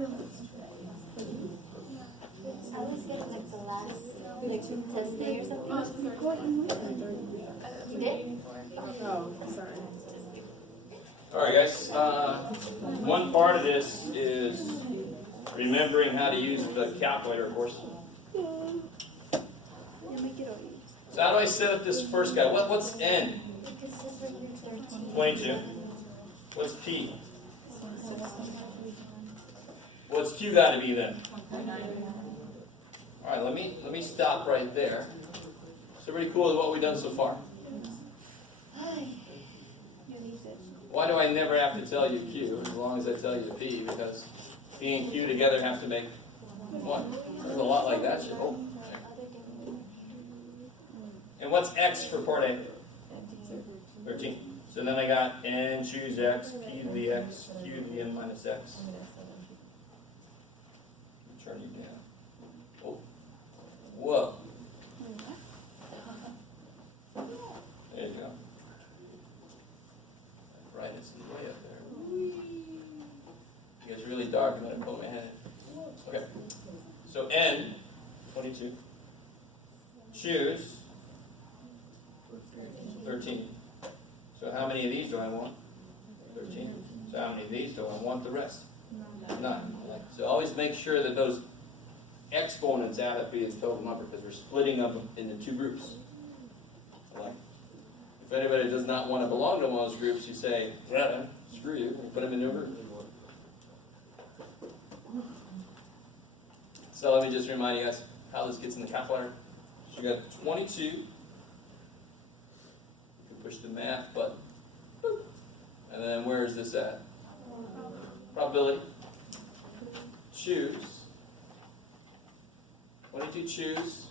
I always get like the last test day or something. You did? Oh, sorry. All right, guys. One part of this is remembering how to use the calculator, of course. So how do I set up this first guy? What's N? 22. What's P? What's Q got to be then? All right, let me stop right there. So pretty cool with what we've done so far. Why do I never have to tell you Q as long as I tell you P? Because P and Q together have to make 1. There's a lot like that shit. Oh. And what's X for part A? 13. So then I got N, choose X, P to the X, Q to the N minus X. Turn you down. Oh. Whoa. There you go. Brightness is way up there. You guys really dark. I'm going to put my head in. Okay. So N, 22. Choose 13. So how many of these do I want? 13. So how many of these do I want the rest? None. So always make sure that those exponents add up to be the total number because we're splitting up into 2 groups. If anybody does not want to belong to one of those groups, you say, well, screw you, and put them in a group. So let me just remind you guys how this gets in the calculator. So you got 22. You can push the math button. Boop. And then where is this at? Probability. Choose. 22 choose.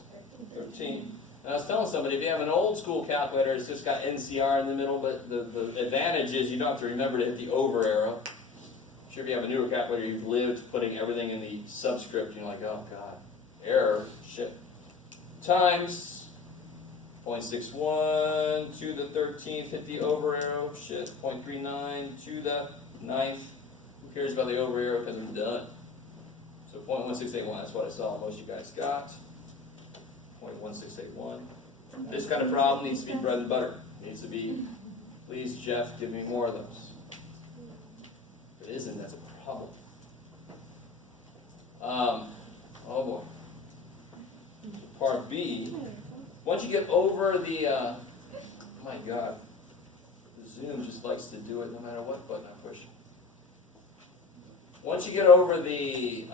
13. And I was telling somebody, if you have an old school calculator, it's just got NCR in the middle, but the advantage is you don't have to remember to hit the over arrow. I'm sure if you have a newer calculator, you've lived putting everything in the subscript, you're like, oh god, error, shit. Times 0.61 to the 13th, hit the over arrow, shit, 0.39 to the 9th. Who cares about the over arrow because we're done. So 0.1681, that's what I saw most of you guys got. 0.1681. This kind of problem needs to be bread and butter. It needs to be, please, Jeff, give me more of those. If it isn't, that's a problem. Oh boy. Part B. Once you get over the, my God, the Zoom just likes to do it no matter what button I push. Once you get over the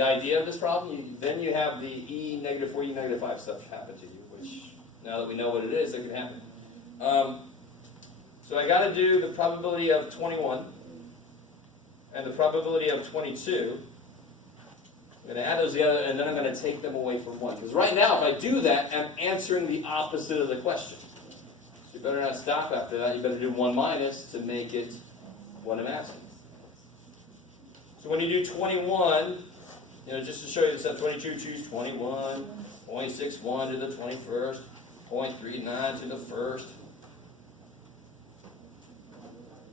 idea of this problem, then you have the E negative 4, E negative 5 stuff happen to you, which now that we know what it is, that can happen. So I got to do the probability of 21 and the probability of 22. I'm going to add those together, and then I'm going to take them away from 1. Because right now, if I do that, I'm answering the opposite of the question. So you better not stop after that. You better do 1 minus to make it what I'm asking. So when you do 21, just to show you this at 22, choose 21, 0.61 to the 21st, 0.39 to the 1st.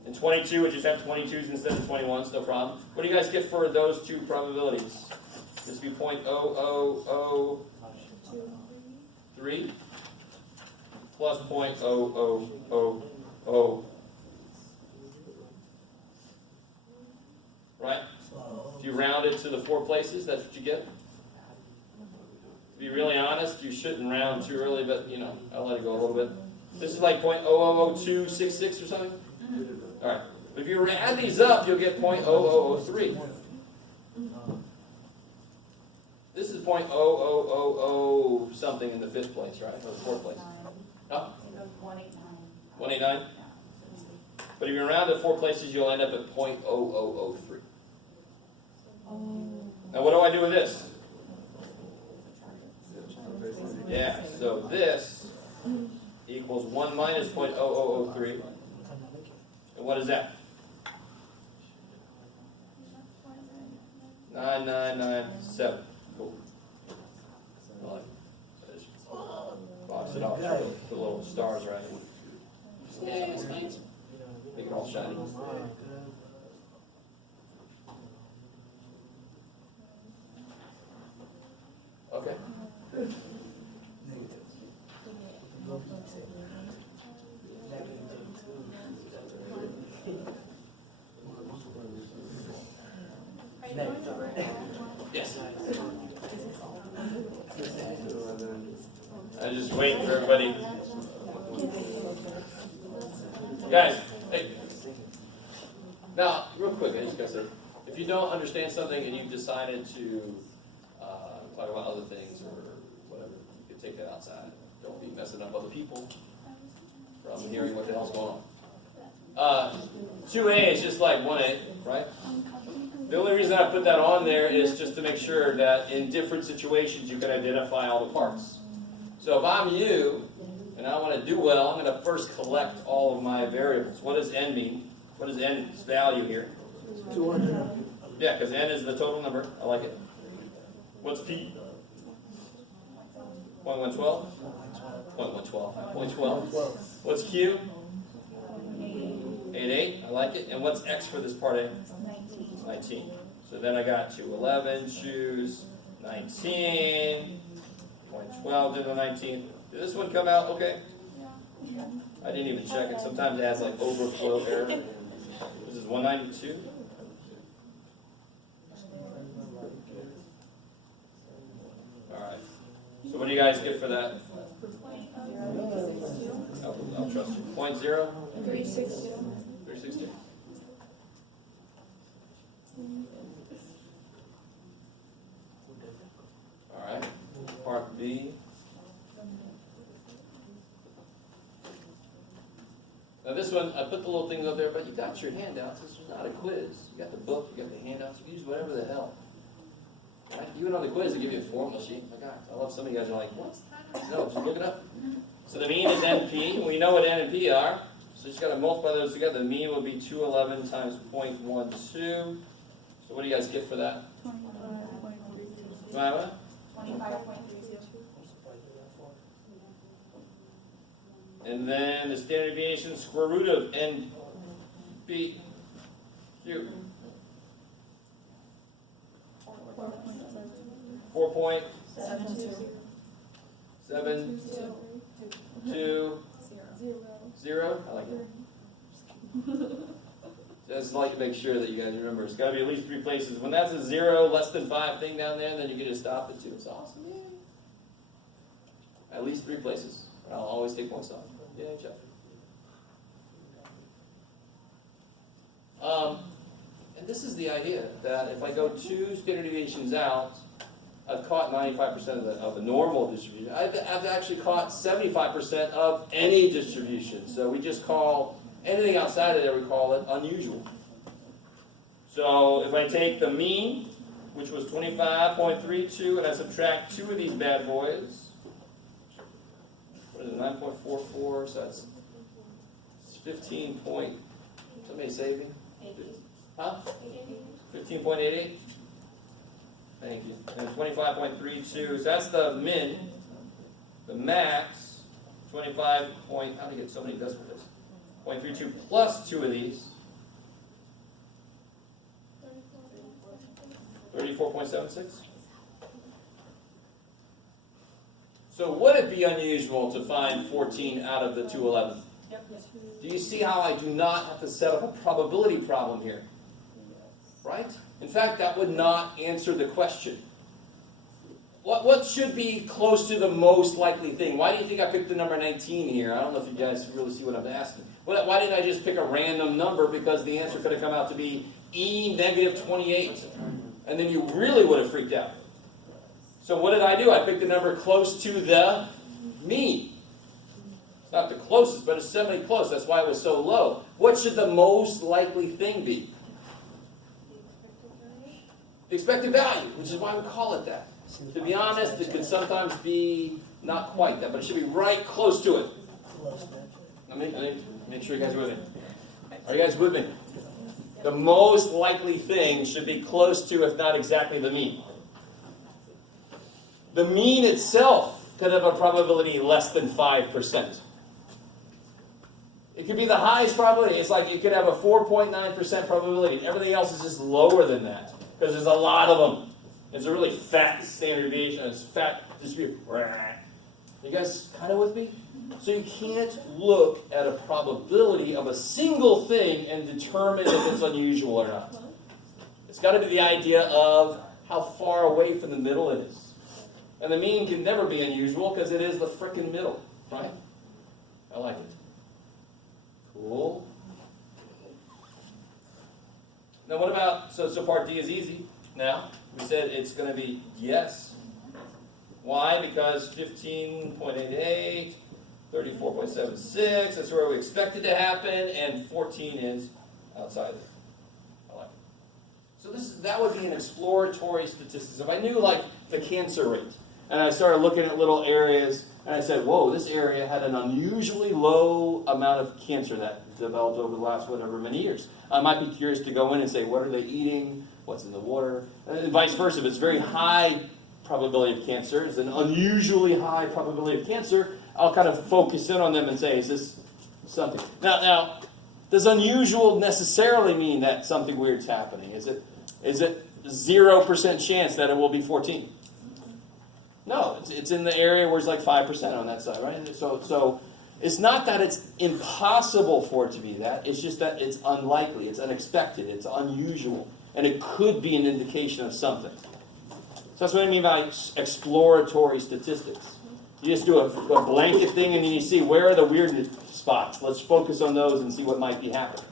And 22, we just have 22s instead of 21s, no problem. What do you guys get for those 2 probabilities? This would be 0.0003 plus 0.0000. Right? If you round it to the 4 places, that's what you get. To be really honest, you shouldn't round too early, but I'll let it go a little bit. This is like 0.000266 or something. All right. But if you add these up, you'll get 0.0003. This is 0.0000 something in the 5th place, right? Or the 4th place. Huh? 189. But if you round it 4 places, you'll end up at 0.0003. Now, what do I do with this? Yeah, so this equals 1 minus 0.0003. And what is that? 9997. Cool. Box it off. Put little stars right here. Make it all shiny. Yes. I'm just waiting for everybody. Guys, hey. Now, real quick, I just gotta say, if you don't understand something and you've decided to talk about other things or whatever, you can take that outside. Don't be messing up other people from hearing what the hell's going on. 2A is just like 1A, right? The only reason I put that on there is just to make sure that in different situations you can identify all the parts. So if I'm you, and I want to do well, I'm going to first collect all of my variables. What does n mean? What is n's value here? 200. Yeah, because n is the total number. I like it. What's p? 0.112? 0.112. 0.12. What's q? 88. I like it. And what's x for this part A? 19. So then I got to 11, choose 19, 0.12 to the 19. Did this one come out okay? I didn't even check it. Sometimes it has like overflow error. This is 192. Alright. So what do you guys get for that? I'll trust you. 0.0? 360. 360. Alright. Part B. Now this one, I put the little things up there, but you got your handouts. This was not a quiz. You got the book, you got the handouts. You can use whatever the hell. Right? Even on the quiz, they give you a formula sheet. My God, I love some of you guys are like, what's that? No, just look it up. So the mean is NP. We know what N and P are. So you just got to multiply those together. The mean will be 211 times 0.12. So what do you guys get for that? 25.32. 25. And then the standard deviation square root of NP cubed. 4.720. I like it. Just like to make sure that you guys remember. It's got to be at least 3 places. When that's a 0, less than 5 thing down there, then you can just stop it too. It's awesome, man. At least 3 places. I'll always take one stop. Yeah, Jeff. And this is the idea that if I go 2 standard deviations out, I've caught 95% of the normal distribution. I've actually caught 75% of any distribution. So we just call anything outside of there, we call it unusual. So if I take the mean, which was 25.32, and I subtract 2 of these bad boys, what is it, 9.44, so that's 15 point, somebody save me? Huh? 15.88? Thank you. And 25.32, so that's the min. The max, 25 point, how do you get so many decimal places? 0.32 plus 2 of these. 34.76. So would it be unusual to find 14 out of the 211? Do you see how I do not have to set up a probability problem here? Right? In fact, that would not answer the question. What should be close to the most likely thing? Why do you think I picked the number 19 here? I don't know if you guys really see what I'm asking. Why didn't I just pick a random number? Because the answer could have come out to be E negative 28. And then you really would have freaked out. So what did I do? I picked a number close to the mean. It's not the closest, but it's semi-close. That's why it was so low. What should the most likely thing be? The expected value, which is why we call it that. To be honest, it could sometimes be not quite that, but it should be right close to it. Let me make sure you guys are with me. Are you guys with me? The most likely thing should be close to, if not exactly, the mean. The mean itself could have a probability less than 5%. It could be the highest probability. It's like you could have a 4.9% probability. Everything else is just lower than that because there's a lot of them. It's a really fat standard deviation. It's fat distribution. You guys kind of with me? So you can't look at a probability of a single thing and determine if it's unusual or not. It's got to be the idea of how far away from the middle it is. And the mean can never be unusual because it is the frickin' middle, right? I like it. Cool. Now what about, so part D is easy. Now, we said it's going to be yes. Why? Because 15.88, 34.76, that's where we expect it to happen, and 14 is outside it. I like it. So that would be an exploratory statistics. If I knew like the cancer rate, and I started looking at little areas, and I said, whoa, this area had an unusually low amount of cancer that developed over the last whatever many years. I might be curious to go in and say, what are they eating? What's in the water? And vice versa. If it's very high probability of cancer, it's an unusually high probability of cancer, I'll kind of focus in on them and say, is this something? Now, does unusual necessarily mean that something weird's happening? Is it 0% chance that it will be 14? No, it's in the area where it's like 5% on that side, right? So it's not that it's impossible for it to be that. It's just that it's unlikely, it's unexpected, it's unusual, and it could be an indication of something. So that's what I mean by exploratory statistics. You just do a blanket thing, and then you see where are the weird spots. Let's focus on those and see what might be happening.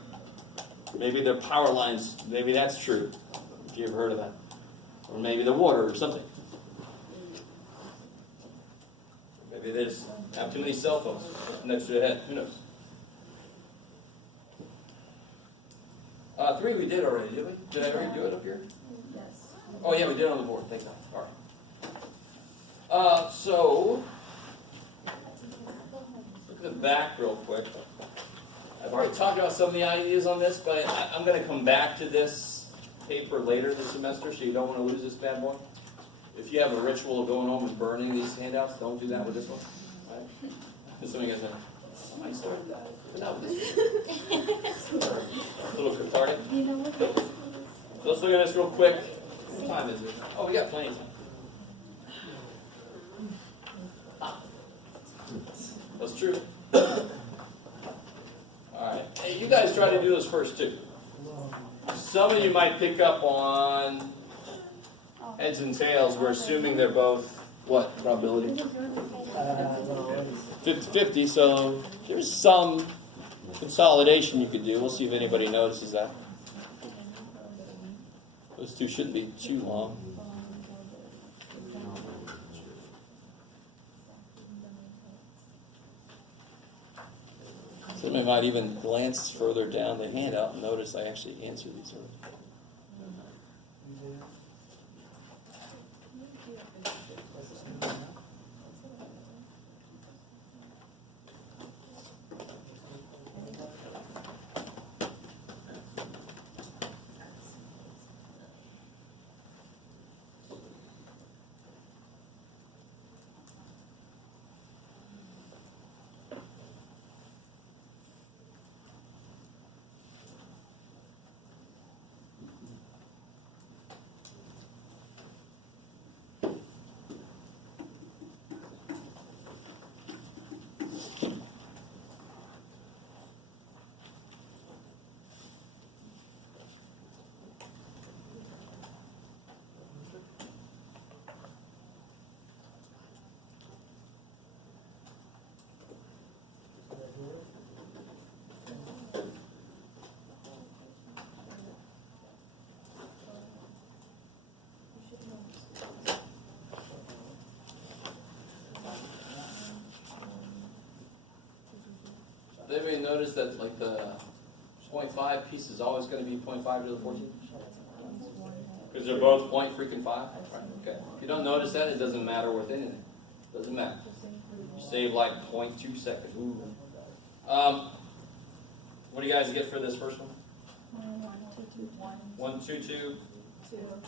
Maybe the power lines, maybe that's true, if you ever heard of that. Or maybe the water or something. Maybe they just have too many cell phones next to their head. Who knows? 3 we did already, did we? Did I already do it up here? Yes. Oh yeah, we did it on the board. Thank God. All right. So look at the back real quick. I've already talked about some of the ideas on this, but I'm going to come back to this paper later this semester, so you don't want to lose this bad boy. If you have a ritual of going home and burning these handouts, don't do that with this one. Right? Some of you guys know, I started that. But not with this one. A little cathartic. So let's look at this real quick. What time is it? Oh, we got plenty of time. That's true. Alright. Hey, you guys try to do this first too. Some of you might pick up on heads and tails. We're assuming they're both, what, probability? 50-50, so there's some consolidation you could do. We'll see if anybody notices that. Those two shouldn't be too long. Somebody might even glance further down the handout and notice I actually answered these already. Did anybody notice that like the 0.5 piece is always going to be 0.5 to the 14? Because they're both 0.5. Right, okay. If you don't notice that, it doesn't matter worth anything. It doesn't matter. You save like 0.2 seconds. Ooh. What do you guys get for this first one? 1, 2, 2,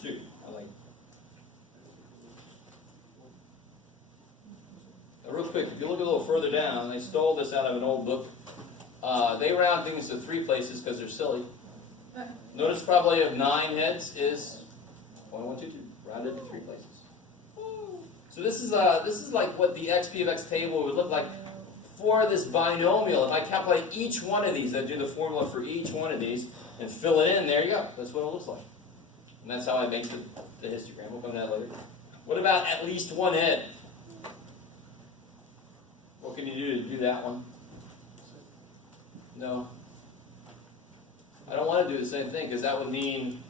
2. I like it. Now, real quick, if you look a little further down, they stole this out of an old book. They round things to 3 places because they're silly. Notice probability of 9 heads is 0.122, rounded to 3 places. So this is like what the xpbex table would look like for this binomial. If I calculate each one of these, I do the formula for each one of these and fill it in. There you go. That's what it looks like. And that's how I make the histogram. We'll come to that later. What about at least one head? What can you do to do that one? No. I don't want to do the same thing because that would mean,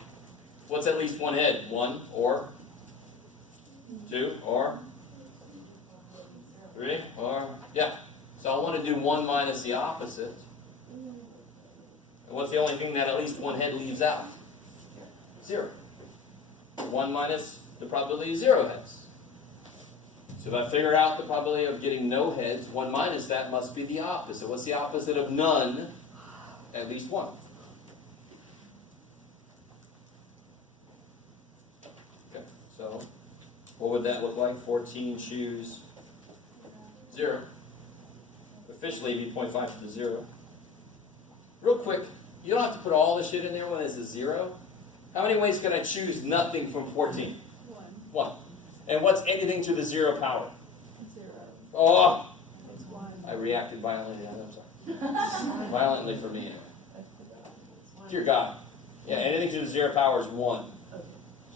what's at least one head? 1 or 2 or 3 or, yeah. So I want to do 1 minus the opposite. And what's the only thing that at least one head leaves out? 0. 1 minus the probability of 0 heads. So if I figure out the probability of getting no heads, 1 minus that must be the opposite. What's the opposite of none? At least 1. Okay, so what would that look like? 14 choose 0. Officially, it'd be 0.5 to the 0. Real quick, you don't have to put all the shit in there when it's a 0. How many ways can I choose nothing from 14? 1. And what's anything to the 0 power? 0. Oh! It's 1. I reacted violently. I'm sorry. Violently for me. Dear God. Yeah, anything to the 0 power is 1.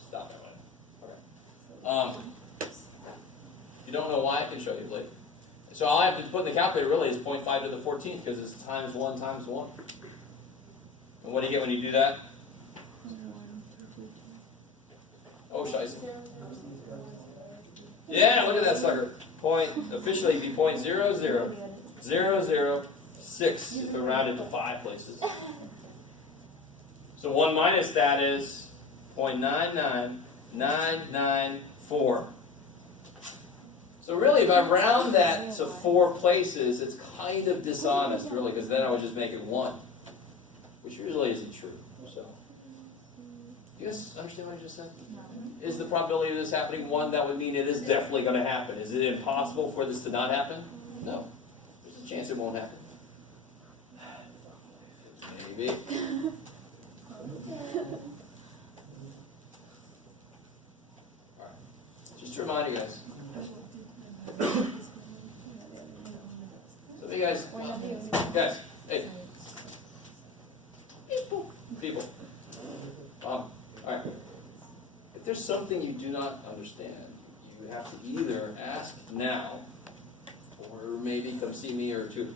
Stop that way. Okay. If you don't know why, I can show you later. So all I have to put in the calculator really is 0.5 to the 14th because it's times 1 times 1. And what do you get when you do that? Oh, scheisse. Yeah, look at that sucker. Officially be 0.00006 if we rounded to 5 places. So 1 minus that is 0.99994. So really, if I round that to 4 places, it's kind of dishonest, really, because then I would just make it 1, which usually isn't true. So, you guys understand what I just said? Is the probability of this happening 1? That would mean it is definitely going to happen. Is it impossible for this to not happen? No. There's a chance it won't happen. Maybe. All right. Just to remind you guys. So you guys, hey. People. All right. If there's something you do not understand, you have to either ask now, or maybe come see me or tutor.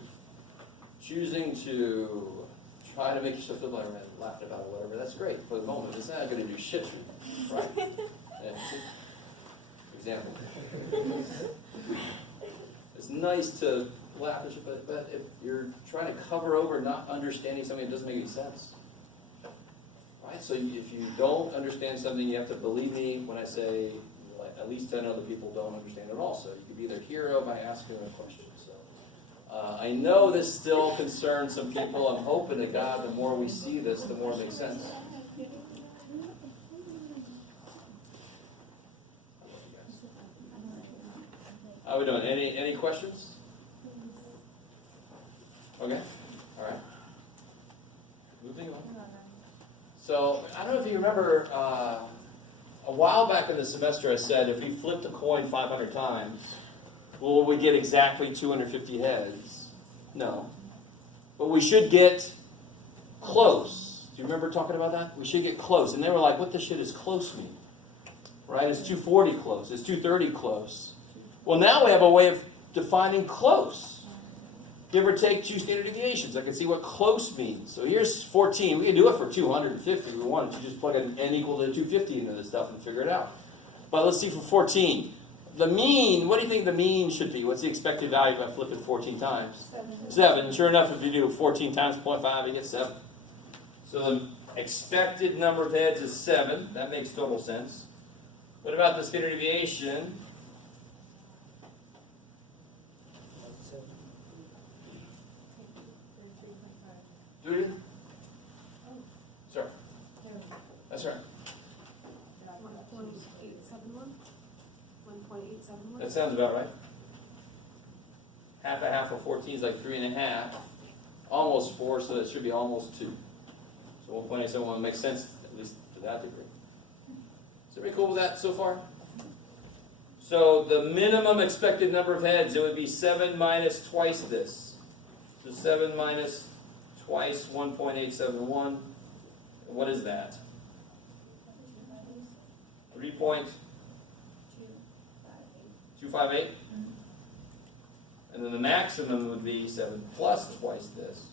Choosing to try to make yourself feel better and laugh about it or whatever, that's great for the moment. It's not going to do shit for you, right? Example. It's nice to laugh at shit, but if you're trying to cover over not understanding something, it doesn't make any sense. Right? So if you don't understand something, you have to believe me when I say like, at least 10 other people don't understand it also. You can be their hero by asking them a question. So I know this still concerns some people. I'm hoping to God the more we see this, the more it makes sense. How are we doing? Any questions? Okay. All right. Moving on. So, I don't know if you remember, a while back in the semester I said if we flipped a coin 500 times, will we get exactly 250 heads? No. But we should get close. Do you remember talking about that? We should get close. And they were like, what the shit does close mean? Right? Is 240 close? Is 230 close? Well, now we have a way of defining close. Give or take 2 standard deviations. I can see what close means. So here's 14. We can do it for 250 if we wanted to. Just plug an n equal to 250 into this stuff and figure it out. But let's see for 14. The mean, what do you think the mean should be? What's the expected value if I flip it 14 times? 7. Sure enough, if you do 14 times 0.5, you get 7. So the expected number of heads is 7. That makes total sense. What about the standard deviation? Sir. That's right. 1.871. 1.871. That sounds about right. Half of 14 is like 3.5. Almost 4, so that should be almost 2. So 1.871 makes sense, at least to that degree. Is everybody cool with that so far? So the minimum expected number of heads, it would be 7 minus twice this. So 7 minus twice 1.871. What is that? 3.258. And then the maximum would be 7 plus twice this,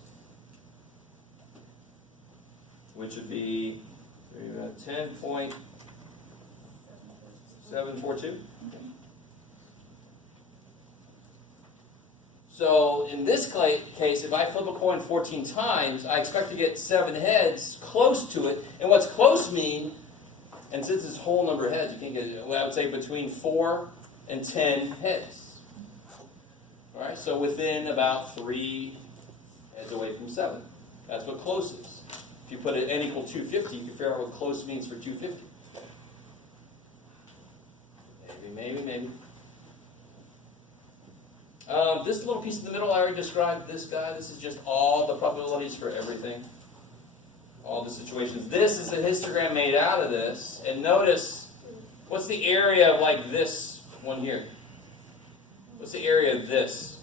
which would be 10.742. So in this case, if I flip a coin 14 times, I expect to get 7 heads close to it. And what's close mean, and since it's whole number of heads, you can't get it, well, I would say between 4 and 10 heads. All right, so within about 3 heads away from 7. That's what close is. If you put an n equal 250, you can figure out what close means for 250. Maybe. This little piece in the middle, I already described this guy. This is just all the probabilities for everything. All the situations. This is a histogram made out of this. And notice, what's the area of like this one here? What's the area of this?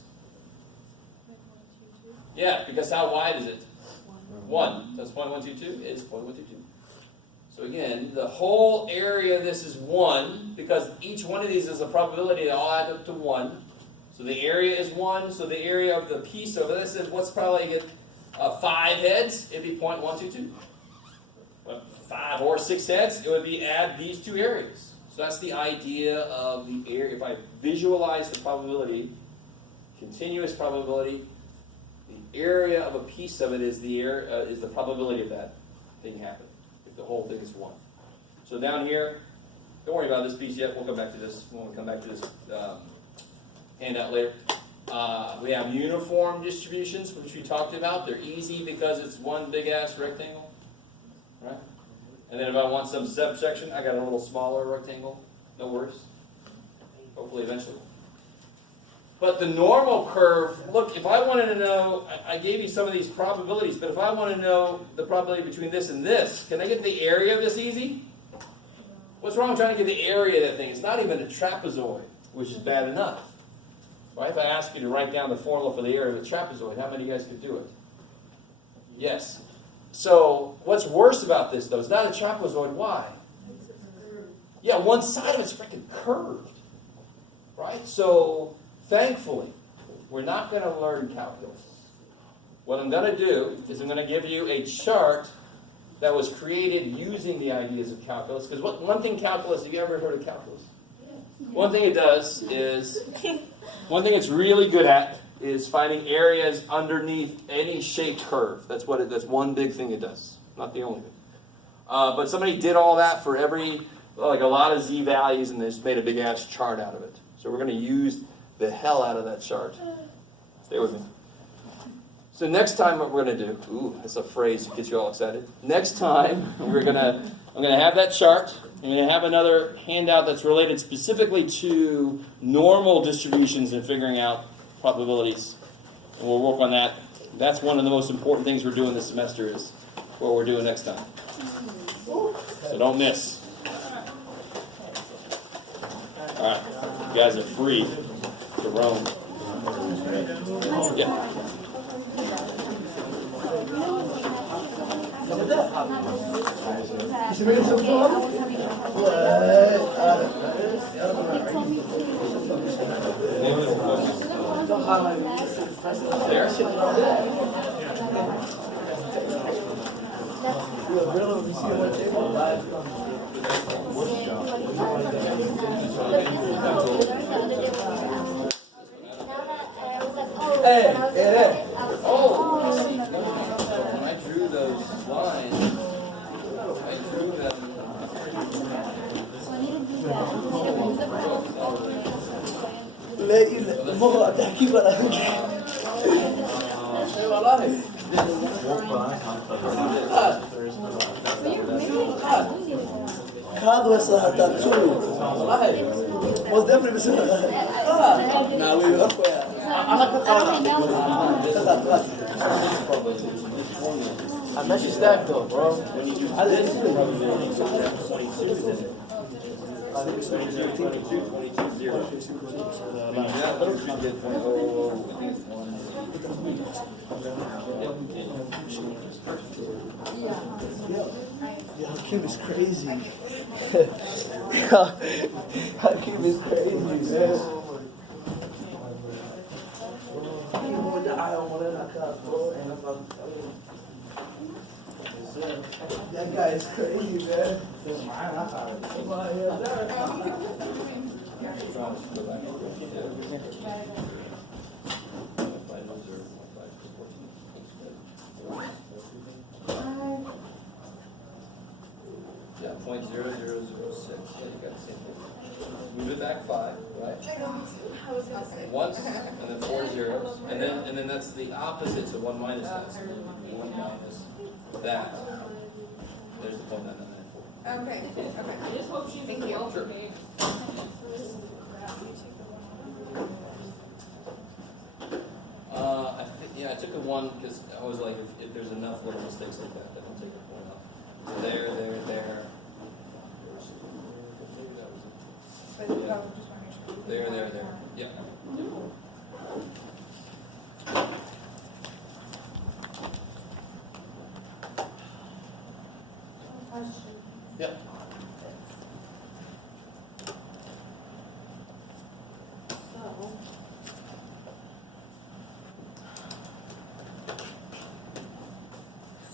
Yeah, because how wide is it? 1. That's 0.122? It is 0.122. So again, the whole area of this is 1, because each one of these is a probability that all add up to 1. So the area is 1, so the area of the piece over this is what's probably get 5 heads, it'd be 0.122. But 5 or 6 heads, it would be add these 2 areas. So that's the idea of the area. If I visualize the probability, continuous probability, the area of a piece of it is the probability of that thing happening. If the whole thing is 1. So down here, don't worry about this piece yet. We'll come back to this when we come back to this handout later. We have uniform distributions, which we talked about. They're easy because it's one big-ass rectangle, right? And then if I want some subsection, I got a little smaller rectangle. No worries. Hopefully eventually. But the normal curve, look, if I wanted to know, I gave you some of these probabilities, but if I want to know the probability between this and this, can I get the area of this easy? What's wrong with trying to get the area of that thing? It's not even a trapezoid, which is bad enough. Right? If I ask you to write down the formula for the area of a trapezoid, how many of you guys could do it? Yes. So what's worse about this, though? It's not a trapezoid. Why? Yeah, one side of it's freaking curved. Right? So thankfully, we're not going to learn calculus. What I'm going to do is I'm going to give you a chart that was created using the ideas of calculus. Because one thing calculus, have you ever heard of calculus? One thing it does is, one thing it's really good at is finding areas underneath any shaped curve. That's one big thing it does. Not the only thing. But somebody did all that for every, like a lot of z values, and they just made a big ass chart out of it. So we're going to use the hell out of that chart. Stay with me. So next time what we're going to do, ooh, that's a phrase that gets you all excited. Next time I'm going to have that chart. I'm going to have another handout that's related specifically to normal distributions and figuring out probabilities. And we'll work on that. That's one of the most important things we're doing this semester is what we're doing next time. So don't miss. All right. You guys are free to roam. Yeah. When I drew those lines, I drew them. I bet you stacked though, bro. Kim is crazy. Hakeem is crazy, man. People with the eye on one of the cups, bro. And that's what I'm telling you. That guy is crazy, man. Yeah, 0.0006. Yeah, you got the same thing. Move it back 5, right? Once, and then 4 zeros, and then that's the opposite. So 1 minus that. So 1 minus that. There's the 0.994. Okay, okay. Thank you. Sure. I think, yeah, I took a 1 because I was like, if there's enough little mistakes like that, then I'll take a point out. So there. There. Yeah. Yeah.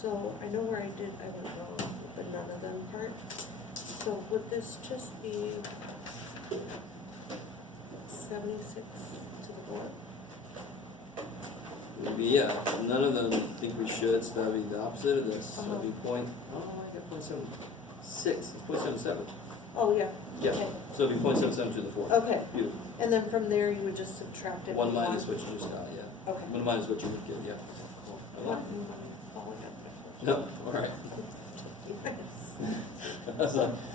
So I know where I went wrong with the none of them part. So would this just be 76 to the 4? Maybe, yeah. None of them think we should, so that'd be the opposite of this. So that'd be point. Oh, I got 0.76. It's 0.77. Oh, yeah. Yeah. Okay. So it'd be 0.77 to the 4. Okay. Beautiful. And then from there you would just subtract it. 1 minus what you just got, yeah. Okay. 1 minus what you would get, yeah. What? No, all right.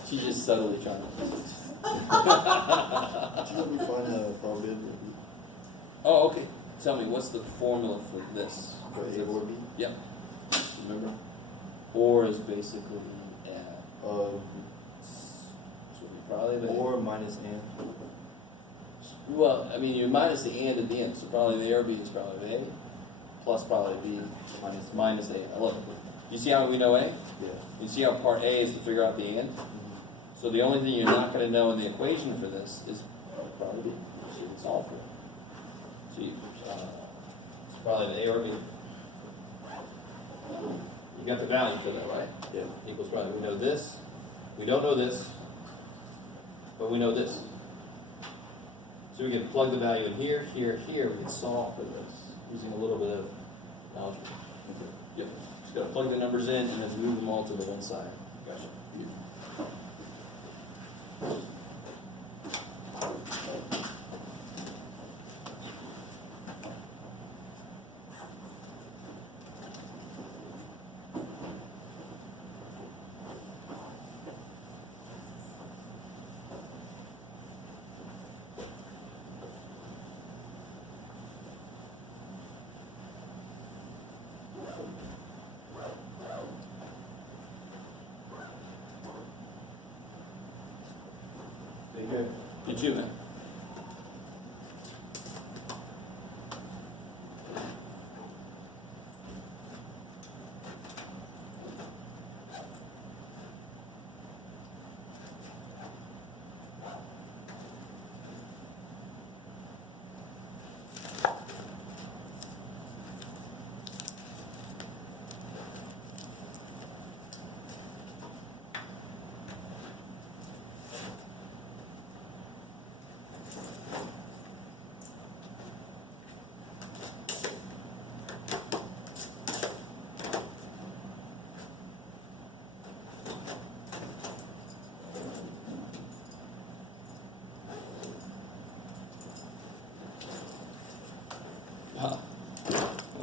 She's just subtly trying to. Did you help me find the probability? Oh, okay. Tell me, what's the formula for this? For A or B? Yep. Remember? Or is basically probably the Or minus and. Well, I mean, you minus the and at the end, so probably the A or B is probably A, plus probably B minus A. Look, you see how we know A? Yeah. You see how part A is to figure out the and? So the only thing you're not going to know in the equation for this is probably B. So you can solve for it. So it's probably the A or B. You got the value for that, right? Yeah. Equals probably. We know this. We don't know this. But we know this. So we can plug the value in here. We can solve for this using a little bit of algebra. Yep. Just got to plug the numbers in and then move them all to the one side. Gotcha. Take care. You too, man.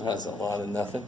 That's a lot of nothing.